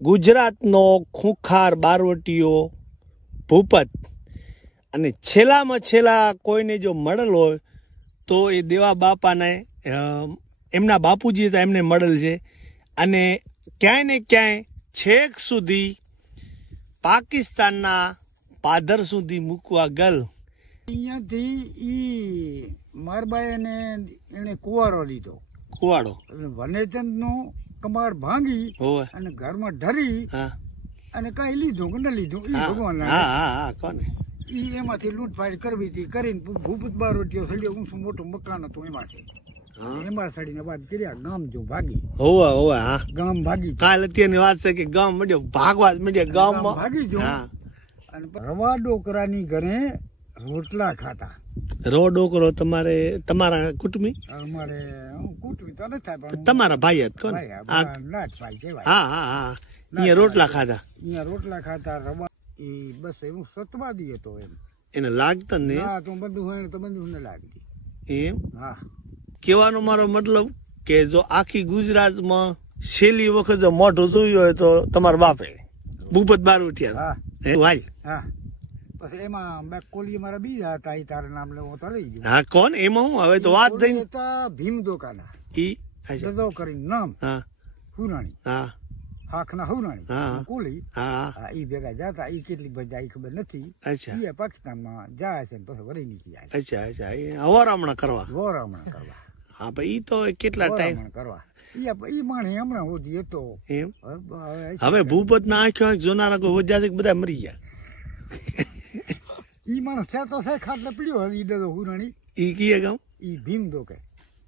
ગુજરાતનો ખૂંખાર બારવટીયો ભૂપત અને છેલ્લામાં છેલ્લા કોઈને જો મળેલ હોય તો એ દેવા બાપાને એમના બાપુજી હતા એમને મળેલ છે. અને ક્યાંય ને ક્યાંય છેક સુધી પાકિસ્તાનના પાદર સુધી મૂકવા ગયેલ. અહીંયાથી ઈ મારબાઈ ને એને કુવાડો લીધો. કુવાડો વનેચંદ નું કમાડ ભાંગી અને ઘરમાં ઢરી અને કઈ લીધું કે ન લીધું ઈ ભગવાન કોને ઈ એમાંથી લૂંટફાટ કરવી હતી કરીને ભૂપત બારોટિયો સડ્યો ઊંચું મોટું મકાન હતું એમાંથી એમાં સડીને વાત કર્યા ગામ જો ભાગી ગામ ભાગી. કાલ અત્યારની વાત છે કે ગામ મળ્યો ભાગવા મળ્યા ગામમાં ભાગી જો અને રવા ડોકરાની ઘરે રોટલા ખાતા. રો ડોકરો તમારા કુટુંબી અમારે કુટુંબી તો નથી થાય પણ તમારા ભાઈ જ કોને નાથભાઈ કહેવાય. અહીંયા રોટલા ખાતા. અહીંયા રોટલા ખાતા રવા એ બસ એવું સતવાદી હતો એમ એને લાગતા ને તો બધું હોય તો બધું ન લાગતી એમ. હા કહેવાનો મારો મતલબ કે જો આખી ગુજરાતમાં છેલ્લી વખત જો મોઢું જોયું હોય તો તમારા બાપે ભૂપત બારવટીયા. હા પછી એમાં કોલી મારા બીજા હતા એ તારા નામ લેવો તો લઈ ગયો. હા કોણ એમાં હું હવે તો વાત થઈ ભીમ દોકાના ઈ દદો કરીને નામ હુરાણી હાખના હુરાણી કોલી ઈ ભેગા જતા ઈ કેટલી ભજા ઈ ખબર નથી. ઈ પાકિસ્તાનમાં જાય છે પછી વરી નીકળી જાય. અચ્છા વરામણા કરવા કરવા. હા ભાઈ ઈ તો કેટલા ટાઈમ કરવા ઈ માણે હમણાં હોતી હતો એમ. હવે ભૂપત ના આંખો જોનારા કોઈ વજ્યા છે બધા મરી ગયા. ઈ માણસ છે તો છે ખાટલે પીડ્યો હવે ઈ દદો હુરાણી ઈ કીએ ગામ ઈ ભીમ દો કે